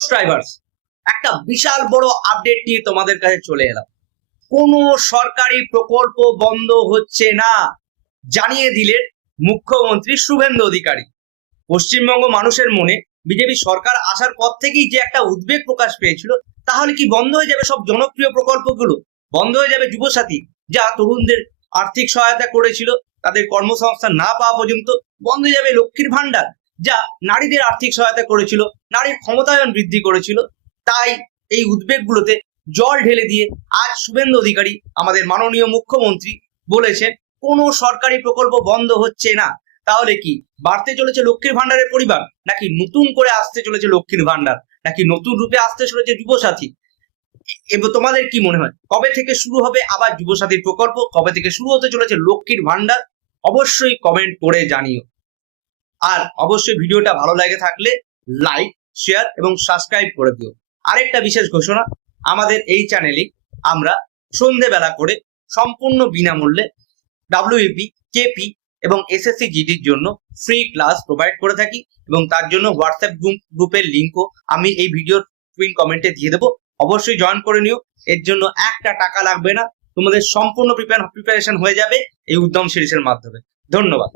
Subscribers, একটা বিশাল বড় update নিয়ে তোমাদের কাছে চলে এলাম। কোনো সরকারি প্রকল্প বন্ধ হচ্ছে না, জানিয়ে দিলেন মুখ্যমন্ত্রী শুভেন্দু অধিকারী। পশ্চিমবঙ্গ মানুষের মনে বিজেপি সরকার আসার পর থেকেই যে একটা উদ্বেগ প্রকাশ পেয়েছিল, তাহলে কি বন্ধ হয়ে যাবে সব জনপ্রিয় প্রকল্পগুলো? বন্ধ হয়ে যাবে যুবসাথী, যা তরুণদের আর্থিক সহায়তা করেছিল তাদের কর্মসংস্থান না পাওয়া পর্যন্ত? বন্ধ হয়ে যাবে লক্ষ্মীর ভান্ডার, যা নারীদের আর্থিক সহায়তা করেছিল, নারীর ক্ষমতায়ন বৃদ্ধি করেছিল? তাই এই উদ্বেগগুলোতে জল ঢেলে দিয়ে আজ শুভেন্দু অধিকারী, আমাদের মাননীয় মুখ্যমন্ত্রী, বলেছেন কোনো সরকারি প্রকল্প বন্ধ হচ্ছে না। তাহলে কি বাড়তে চলেছে লক্ষ্মীর ভান্ডারের পরিবার, নাকি নতুন করে আসতে চলেছে লক্ষ্মীর ভান্ডার, নাকি নতুন রূপে আসতে চলেছে যুবসাথী? এবং তোমাদের কি মনে হয়, কবে থেকে শুরু হবে আবার যুবসাথীর প্রকল্প? কবে থেকে শুরু হতে চলেছে লক্ষ্মীর ভান্ডার? অবশ্যই কমেন্ট করে জানিও। আর অবশ্যই ভিডিওটা ভালো লাগে থাকলে লাইক, শেয়ার এবং সাবস্ক্রাইব করে দিও। আরেকটা বিশেষ ঘোষণা, আমাদের এই চ্যানেলে আমরা সন্ধেবেলা করে সম্পূর্ণ বিনামূল্যে ডাব্লিউবিপি, কেপি এবং এসএসসি জিডির জন্য ফ্রি ক্লাস প্রোভাইড করে থাকি, এবং তার জন্য হোয়াটসঅ্যাপ গ্রুপের লিঙ্কও আমি এই ভিডিওর পিন কমেন্টে দিয়ে দেবো। অবশ্যই জয়েন করে নিও। এর জন্য একটা টাকা লাগবে না, তোমাদের সম্পূর্ণ প্রিপারেশন হয়ে যাবে এই উদ্যম সিরিজের মাধ্যমে। ধন্যবাদ।